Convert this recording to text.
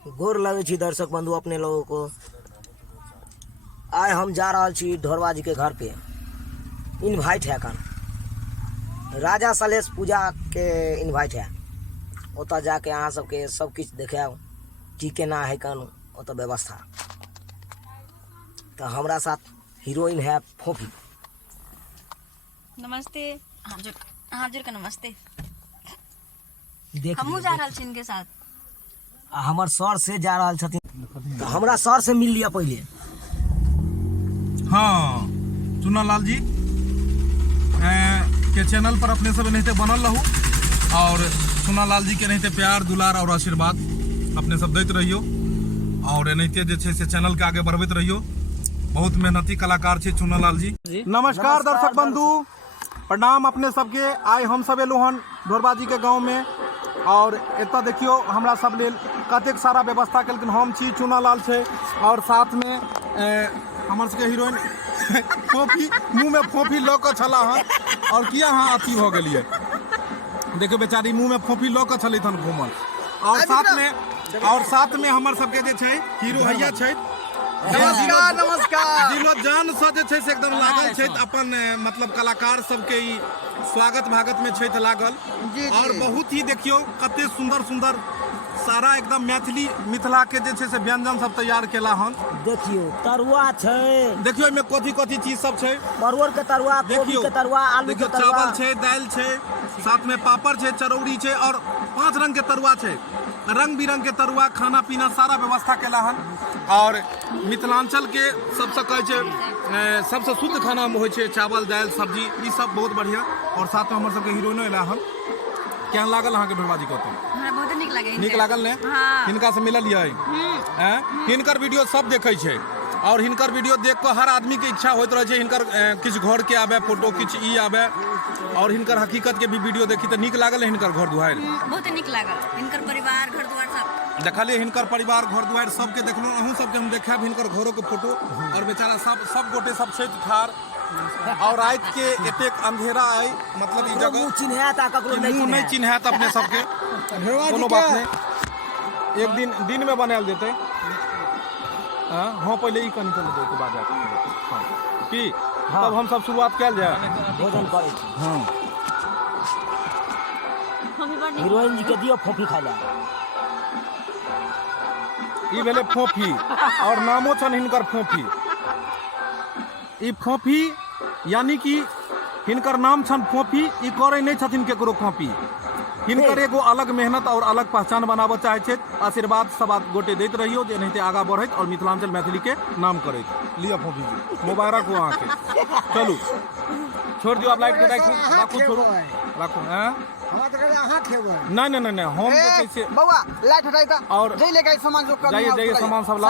गोर लगे छी दर्शक बंधु अपने लोगों को। आए हम जा रहा छी ढोरवा जी के घर पे। इनवाइट है कल राजा सलेश पूजा के इनवाइट है। ओता जाके अहाँ सबके सब किछ देखाब की केना है कन ओता व्यवस्था। तो हमरा साथ हीरोइन है फोफी। नमस्ते। हाजिर का नमस्ते। देख हमहू जा रहल छी इनके साथ। हमर सर से जा रहल छथिन तो हमरा सर से मिल लिया पहले। हाँ चुना लाल जी के चैनल पर अपने सब नहीं बनल रहू और चुना लाल जी के नहीं प्यार दुलार और आशीर्वाद अपने सब दैत रहियो और नहीं से चैनल के आगे बढ़बैत रहियो। बहुत मेहनती कलाकार छे चुना लाल जी। नमस्कार दर्शक बंधु, प्रणाम अपने सबके। आइ हम सब एलू हन ढोरवा जी के गाँव में और एता देखियो हमरा सब लेल कतेक सारा व्यवस्था केलखिन। हम छी चुना लाल छे और साथ में हमर सबके हीरोइन फोफी मुँह में फोफी लऽ कऽ छला हन और किया अहाँ अथी भऽ गेलियै। देखियो बेचारी मुँह में फोफी लऽ कऽ छलै हन घूमल। और साथ में हमर सबके जे छै हीरो हैया छै। नमस्कार नमस्कार। दिलो जान से जे छै से एकदम लागल छै अपन मतलब कलाकार सबके ई स्वागत भागत में छै लागल। और बहुत ही देखियो कते सुंदर सुंदर सारा एकदम मैथिली मिथिला के जे छै से व्यंजन सब तैयार केला हन। देखियो तरुआ छै, देखियो एमे कथी कथी चीज सब छै। परवल के तरुआ, कोबी के तरुआ, आलू के तरुआ, चावल छै, दाल छै, साथ में पापड़ छै, चरौड़ी छै और 5 रंग के तरुआ छै। रंग बिरंग के तरुआ खाना पीना सारा व्यवस्था केला हन। और मिथिलांचल के सबसे कहे छै सबसे शुद्ध खाना में होय छै चावल दाल सब्जी, ई सब बहुत बढ़िया। और साथ में हमर सबके हीरोइनो एला हन। केहन लागल अहाँ के ढोरवा जी कहते? हमरा बहुत नीक लागे। नीक लागल ने? हाँ। हिनका से मिलल यै हिनकर वीडियो सब देखे छै और हिनकर वीडियो देख के हर आदमी के इच्छा होइत रहे छै हिनकर किछ घर के आवे फोटो, किछ ई आवे और हिनकर हकीकत के भी वीडियो देखी तो नीक लागल हिनकर घर दुआर। बहुत नीक लागल हिनकर परिवार घर द्वार सब देखलिए। हिनकर परिवार घर दुआर सबके देखलहुँ, अहूँ सबके हम देखाब हिनकर घरों के फोटो। और बेचारा सब गोटे सब छै ठार और रात के एतेक अंधेरा आई मतलब ई जगह चिन्हता ककरो नहीं चिन्हत अपने सबके कोनो बात नहीं। एक दिन में बनायल जेतै। हाँ पहले ई कनी चले के बाद की तब हम सब शुरुआत कैल जाए भोजन करे छी। हाँ हीरोइन जी के दियो फोफी खाय ला। ई भेले फोफी और नामो छन हिनकर फोफी। ई फोफी यानी कि हिनकर नाम छन फोफी। ई करे नहीं छथिन केकरो कॉपी। हिनकर एगो अलग मेहनत और अलग पहचान बनाबे चाहे छे। आशीर्वाद सब गोटे दैत रहियो जे नहीं आगा बढ़त और मिथिलांचल मैथिली के नाम करत। लिया फोफी जी मुबारक हो अहाँ के। चलू छोड़ दियो आप लाइट के राखू छोड़ू राखू। हमरा त कहले अहाँ खेबै। नहीं हम जे छै से बौआ लाइट हटाई त और जई ले गई सामान जो कर जाइए सामान सब ला।